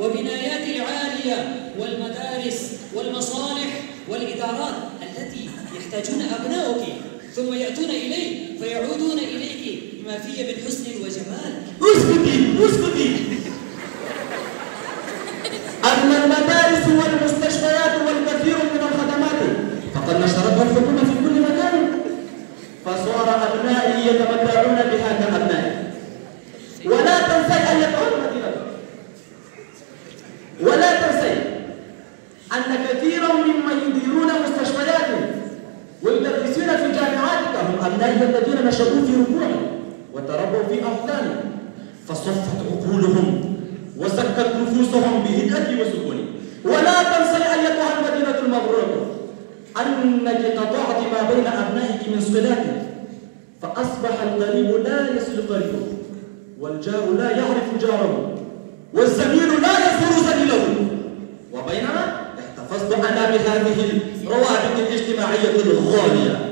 وبنايات العالية والمدارس والمصالح والإدارات التي يحتاجون أبناؤك، ثم يأتون إليه فيعودون إليك بما فيه من حسن وجمال. اسكتي. أما المدارس والمستشفيات والكثير من الخدمات فقد نشرتها الحكومة في كل مكان، فصار أبنائي يتمتعون بها كأبنائي. ولا تنسي أيتها المدينة، ولا تنسي أن كثيرا ممن يديرون مستشفيات ويدرسون في جامعاتك هم أبنائي الذين نشأوا في ركوعي وتربوا في أحضاني، فصفت عقولهم وسكت نفوسهم بهدأة وسكون. ولا تنسي أيتها المدينة المغرورة أنك قطعت ما بين أبنائك من صلاتك، فأصبح القريب لا يصل قريبه، والجار لا يعرف جاره، والزميل لا يزور زميله. وبينما احتفظت أنا بهذه الروابط الاجتماعية الغالية